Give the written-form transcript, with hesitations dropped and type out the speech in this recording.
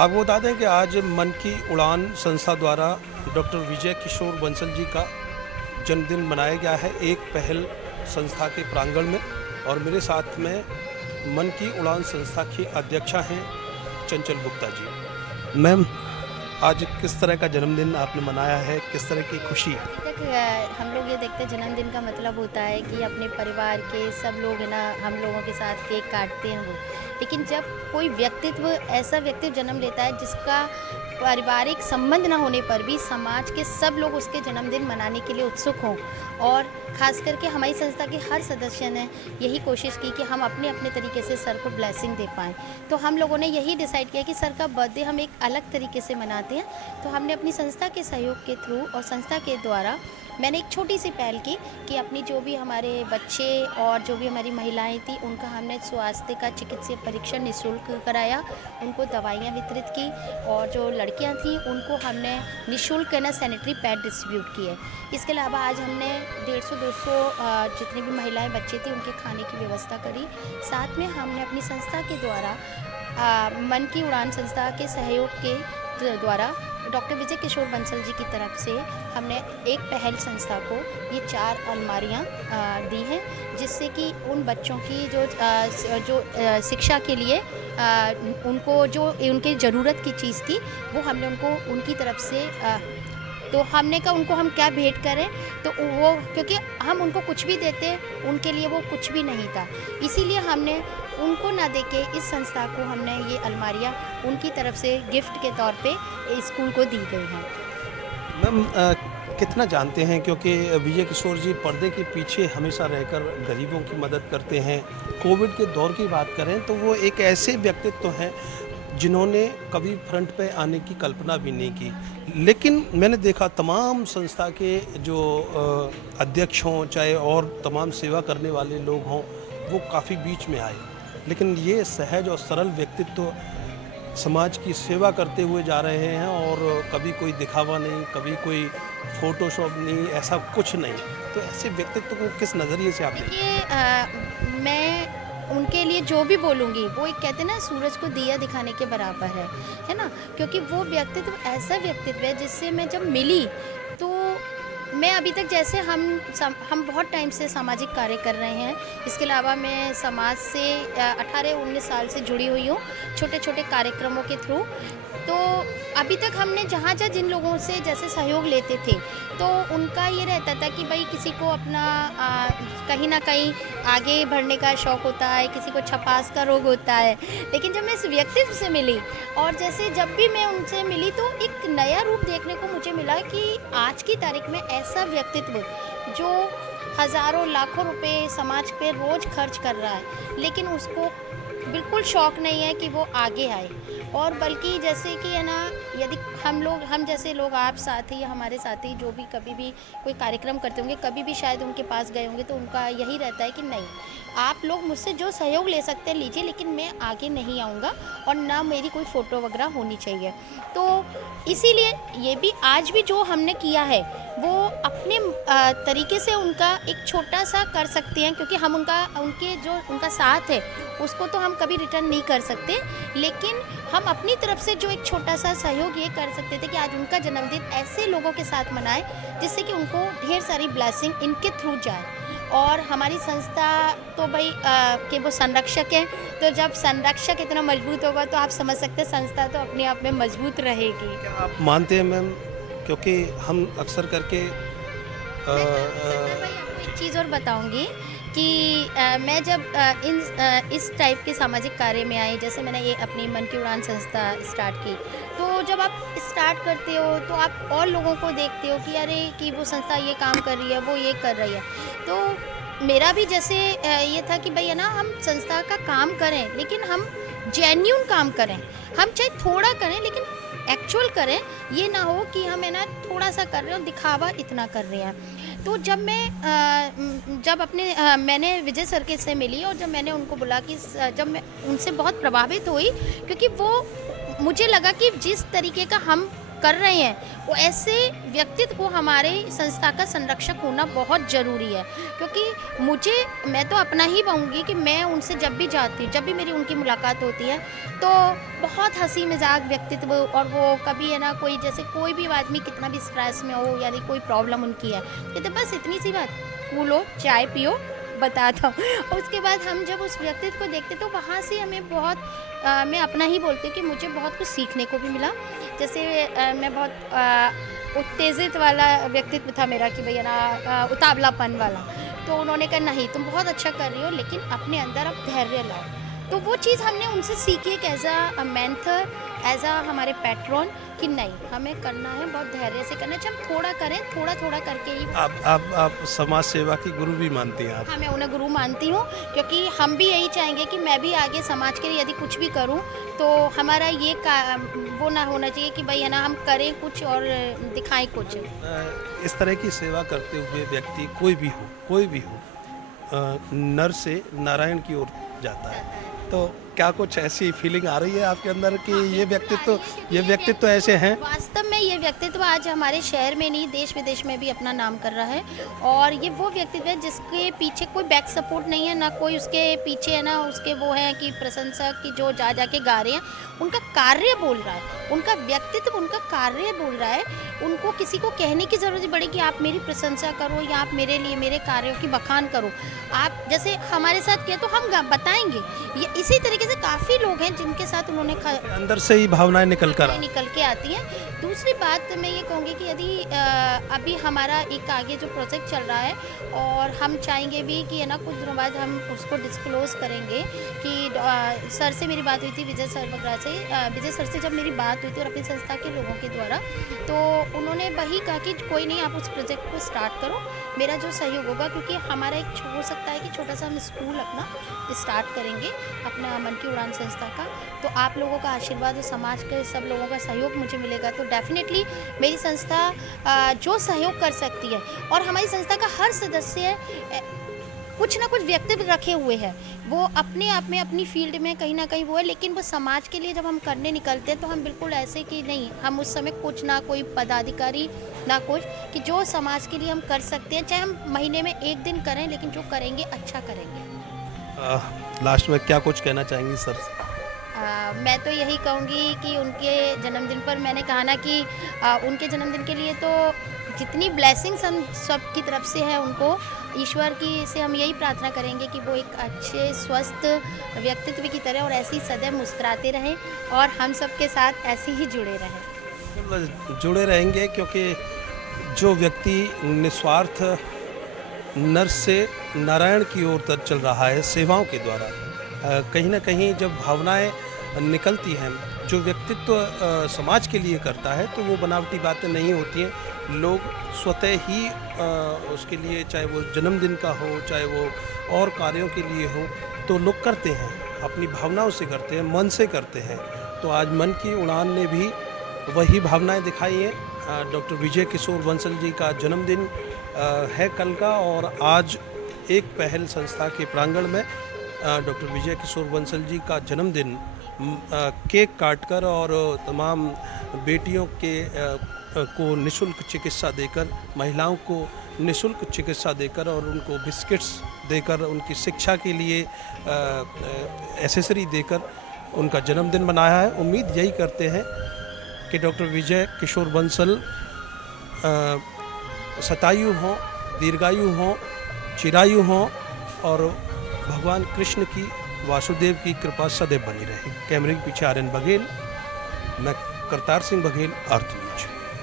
आपको बता दें कि आज मन की उड़ान संस्था द्वारा डॉक्टर विजय किशोर बंसल जी का जन्मदिन मनाया गया है एक पहल संस्था के प्रांगण में। और मेरे साथ में मन की उड़ान संस्था की अध्यक्षा हैं चंचल गुप्ता जी। मैम, आज किस तरह का जन्मदिन आपने मनाया है, किस तरह की खुशी? अभी तक हम लोग ये देखते हैं जन्मदिन का मतलब होता है कि अपने परिवार के सब लोग है ना, हम लोगों के साथ केक काटते हैं वो। लेकिन जब कोई व्यक्तित्व ऐसा व्यक्ति जन्म लेता है जिसका पारिवारिक संबंध ना होने पर भी समाज के सब लोग उसके जन्मदिन मनाने के लिए उत्सुक हों, और ख़ास करके हमारी संस्था के हर सदस्य ने यही कोशिश की कि हम अपने अपने तरीके से सर को ब्लेसिंग दे पाएँ। तो हम लोगों ने यही डिसाइड किया कि सर का बर्थडे हम एक अलग तरीके से मनाते हैं। तो हमने अपनी संस्था के सहयोग के थ्रू और संस्था के द्वारा मैंने एक छोटी सी पहल की कि अपनी जो भी हमारे बच्चे और जो भी हमारी महिलाएं थी उनका हमने स्वास्थ्य का चिकित्सीय परीक्षण निःशुल्क कराया, उनको दवाइयाँ वितरित की, और जो लड़कियां थीं उनको हमने निःशुल्क ना सैनिटरी पैड डिस्ट्रीब्यूट किए। इसके अलावा आज हमने 150-200 जितनी भी महिलाएं बच्चे थे उनके खाने की व्यवस्था करी। साथ में हमने अपनी संस्था के द्वारा मन की उड़ान संस्था के सहयोग के द्वारा डॉक्टर विजय किशोर बंसल जी की तरफ से हमने एक पहल संस्था को ये 4 अलमारियाँ दी हैं, जिससे कि उन बच्चों की जो शिक्षा के लिए उनको जो उनके ज़रूरत की चीज़ थी वो हमने उनको उनकी तरफ से तो हमने कहा उनको हम क्या भेंट करें। तो वो क्योंकि हम उनको कुछ भी देते उनके लिए वो कुछ भी नहीं था, इसीलिए हमने उनको ना देके इस संस्था को हमने ये अलमारियाँ उनकी तरफ से गिफ्ट के तौर पे स्कूल को दी गई हैं। मैम, कितना जानते हैं, क्योंकि विजय किशोर जी पर्दे के पीछे हमेशा रहकर गरीबों की मदद करते हैं। कोविड के दौर की बात करें तो वो एक ऐसे व्यक्तित्व हैं जिन्होंने कभी फ्रंट पे आने की कल्पना भी नहीं की। लेकिन मैंने देखा तमाम संस्था के जो अध्यक्ष हों, चाहे और तमाम सेवा करने वाले लोग हों, वो काफ़ी बीच में आए। लेकिन ये सहज और सरल व्यक्तित्व समाज की सेवा करते हुए जा रहे हैं, और कभी कोई दिखावा नहीं, कभी कोई फ़ोटोशॉप नहीं, ऐसा कुछ नहीं। तो ऐसे व्यक्तित्व को किस नज़रिए से आप देखते हैं? देखिए मैं उनके लिए जो भी बोलूँगी वो एक कहते हैं ना सूरज को दिया दिखाने के बराबर है ना? क्योंकि वो व्यक्तित्व ऐसा व्यक्तित्व है जिससे मैं जब मिली तो मैं अभी तक जैसे हम बहुत टाइम से सामाजिक कार्य कर रहे हैं। इसके अलावा मैं समाज से 18-19 साल से जुड़ी हुई हूँ, छोटे-छोटे कार्यक्रमों के थ्रू। तो अभी तक हमने जहाँ-जहाँ जिन लोगों से जैसे सहयोग लेते थे, तो उनका ये रहता था कि भई किसी को अपना कहीं न कहीं आगे बढ़ने का शौक होता है, किसी को छपास का रोग होता है। लेकिन जब मैं इस व्यक्तित्व से मिली और जैसे जब भी मैं उनसे मिली तो एक नया रूप देखने को मुझे मिला कि आज की तारीख में ऐसा व्यक्तित्व जो हज़ारों लाखों रुपए समाज पे रोज़ खर्च कर रहा है, लेकिन उसको बिल्कुल शौक नहीं है कि वो आगे आए। और बल्कि जैसे कि है ना, यदि हम जैसे लोग, आप साथी या हमारे साथी जो भी कभी भी कोई कार्यक्रम करते होंगे, कभी भी शायद उनके पास गए होंगे, तो उनका यही रहता है कि नहीं, आप लोग मुझसे जो सहयोग ले सकते हैं लीजिए, लेकिन मैं आगे नहीं आऊँगा और ना मेरी कोई फ़ोटो वगैरह होनी चाहिए। तो इसीलिए ये भी आज भी जो हमने किया है वो अपने तरीके से उनका एक छोटा-सा कर सकते हैं, क्योंकि हम उनके जो उनका साथ है उसको तो हम कभी रिटर्न नहीं कर सकते, लेकिन हम अपनी तरफ से जो एक छोटा-सा सहयोग ये कर सकते थे कि आज उनका जन्मदिन ऐसे लोगों के साथ मनाएँ जिससे कि उनको ढेर सारी ब्लेसिंग इनके थ्रू जाए। और हमारी संस्था तो भाई के वो संरक्षक हैं, तो जब संरक्षक इतना मजबूत होगा तो आप समझ सकते हैं संस्था तो अपने आप में मजबूत रहेगी। क्या आप मानते हैं मैम, क्योंकि हम अक्सर करके मैं भाई आपको एक चीज़ और बताऊँगी कि मैं जब इस टाइप के सामाजिक कार्य में आई, जैसे मैंने ये अपनी मन की उड़ान संस्था स्टार्ट की, तो जब आप स्टार्ट करते हो तो आप और लोगों को देखते हो कि अरे कि वो संस्था ये काम कर रही है, वो ये कर रही है। तो मेरा भी जैसे ये था कि भई है ना, हम संस्था का काम करें लेकिन हम जेन्युइन काम करें। हम चाहे थोड़ा करें लेकिन एक्चुअल करें, ये ना हो कि हम है ना थोड़ा-सा कर रहे हैं और दिखावा इतना कर रहे हैं। तो जब मैंने विजय सर के से मिली और जब मैंने उनको बोला कि जब मैं उनसे बहुत प्रभावित हुई, क्योंकि वो मुझे लगा कि जिस तरीके का हम कर रहे हैं, वो ऐसे व्यक्तित्व को हमारे संस्था का संरक्षक होना बहुत ज़रूरी है। क्योंकि मैं तो अपना ही कहूँगी कि मैं उनसे जब भी जाती हूँ, जब भी मेरी उनकी मुलाकात होती है, तो बहुत हंसी मजाक व्यक्तित्व, और वो कभी है ना कोई, जैसे कोई भी आदमी कितना भी स्ट्रेस में हो, यानी कोई प्रॉब्लम उनकी है, कहते बस इतनी सी बात, कूलो चाय पियो, बताता हूँ। उसके बाद हम जब उस व्यक्तित्व को देखते तो वहाँ से हमें बहुत मैं अपना ही बोलती हूँ कि मुझे बहुत कुछ सीखने को भी मिला। जैसे मैं बहुत उत्तेजित वाला व्यक्तित्व था मेरा, कि भैया ना उतावलापन वाला, तो उन्होंने कहा नहीं तुम बहुत अच्छा कर रही हो, लेकिन अपने अंदर अब धैर्य लाओ। तो वो चीज़ हमने उनसे सीखी एक as a mentor, as a हमारे पैट्रॉन, कि नहीं हमें करना है, बहुत धैर्य से करना है, हम थोड़ा करें, थोड़ा थोड़ा करके ही। आप समाज सेवा की गुरु भी मानती हैं आप? हाँ, मैं उन्हें गुरु मानती हूँ, क्योंकि हम भी यही चाहेंगे कि मैं भी आगे समाज के लिए यदि कुछ भी करूँ, तो हमारा ये वो ना होना चाहिए कि भाई है ना हम करें कुछ और दिखाएं कुछ। इस तरह की सेवा करते हुए व्यक्ति कोई भी हो नर से नारायण की ओर जाता है, तो क्या कुछ ऐसी फीलिंग आ रही है आपके अंदर कि हाँ, ये बिल्कुल आ रही है, ये क्योंकि व्यक्तित्व ऐसे हैं? वास्तव में ये व्यक्तित्व आज हमारे शहर में नहीं, देश विदेश में भी अपना नाम कर रहा है। और ये वो व्यक्तित्व है जिसके पीछे कोई बैक सपोर्ट नहीं है, ना कोई उसके पीछे है ना उसके वो है कि प्रशंसक की जो जा के गा रहे हैं, उनका कार्य बोल रहा है, उनका व्यक्तित्व, उनका कार्य बोल रहा है। उनको किसी को कहने की ज़रूरत नहीं पड़ी कि आप मेरी प्रशंसा करो, या आप मेरे लिए मेरे कार्यों की बखान करो। आप जैसे हमारे साथ किया तो हम बताएंगे। ये इसी तरीके से काफ़ी लोग हैं जिनके साथ उन्होंने अंदर से ही भावनाएं निकल के आती हैं। दूसरी बात मैं ये कहूँगी कि यदि अभी हमारा एक आगे जो प्रोजेक्ट चल रहा है, और हम चाहेंगे भी कि है ना कुछ दिनों बाद हम उसको डिस्क्लोज़ करेंगे, कि सर से मेरी बात हुई थी, विजय सर बगरा से, विजय सर से जब मेरी बात हुई थी और अपनी संस्था के लोगों के द्वारा, तो उन्होंने वही कहा कि कोई नहीं, आप उस प्रोजेक्ट को स्टार्ट करो, मेरा जो सहयोग होगा, क्योंकि हमारा एक हो सकता है कि छोटा सा हम स्कूल अपना स्टार्ट करेंगे, अपना मन की उड़ान संस्था का। तो आप लोगों का आशीर्वाद और समाज के सब लोगों का सहयोग मुझे मिलेगा, तो डेफिनेटली मेरी संस्था जो सहयोग कर सकती है, और हमारी संस्था का हर सदस्य कुछ ना कुछ व्यक्तित्व रखे हुए हैं, वो अपने आप में अपनी फील्ड में कहीं ना कहीं वो है, लेकिन वो समाज के लिए जब हम करने निकलते हैं तो हम बिल्कुल ऐसे कि नहीं, हम उस समय कुछ ना कोई पदाधिकारी ना कुछ, कि जो समाज के लिए हम कर सकते हैं, चाहे हम महीने में एक दिन करें, लेकिन जो करेंगे अच्छा करेंगे। लास्ट में क्या कुछ कहना चाहेंगी सर? मैं तो यही कहूँगी कि उनके जन्मदिन पर मैंने कहा ना कि उनके जन्मदिन के लिए तो जितनी ब्लेसिंग्स हम सब की तरफ से है, उनको ईश्वर की से हम यही प्रार्थना करेंगे कि वो एक अच्छे स्वस्थ व्यक्तित्व की तरह और ऐसे ही सदैव मुस्कुराते रहें, और हम सब के साथ ऐसे ही जुड़े रहें। जुड़े रहेंगे, क्योंकि जो व्यक्ति निस्वार्थ नर से नारायण की ओर तक चल रहा है सेवाओं के द्वारा, कहीं ना कहीं जब भावनाएं निकलती हैं, जो व्यक्तित्व समाज के लिए करता है, तो वो बनावटी बातें नहीं होती हैं। लोग स्वतः ही उसके लिए, चाहे वो जन्मदिन का हो, चाहे वो और कार्यों के लिए हो, तो लोग करते हैं, अपनी भावनाओं से करते हैं, मन से करते हैं। तो आज मन की उड़ान ने भी वही भावनाएं दिखाई हैं। डॉक्टर विजय किशोर बंसल जी का जन्मदिन है कल का, और आज एक पहल संस्था के प्रांगण में डॉक्टर विजय किशोर बंसल जी का जन्मदिन केक काटकर और तमाम बेटियों के को निःशुल्क चिकित्सा देकर, महिलाओं को निःशुल्क चिकित्सा देकर और उनको बिस्किट्स देकर, उनकी शिक्षा के लिए एसेसरी देकर उनका जन्मदिन मनाया है। उम्मीद यही करते हैं कि डॉक्टर विजय किशोर बंसल शतायु हों, दीर्घायु हों, चिरायु हों, और भगवान कृष्ण की, वासुदेव की कृपा सदैव बनी रहे। कैमरे के पीछे आर्यन बघेल, मैं करतार सिंह बघेल, अर्थ न्यूज।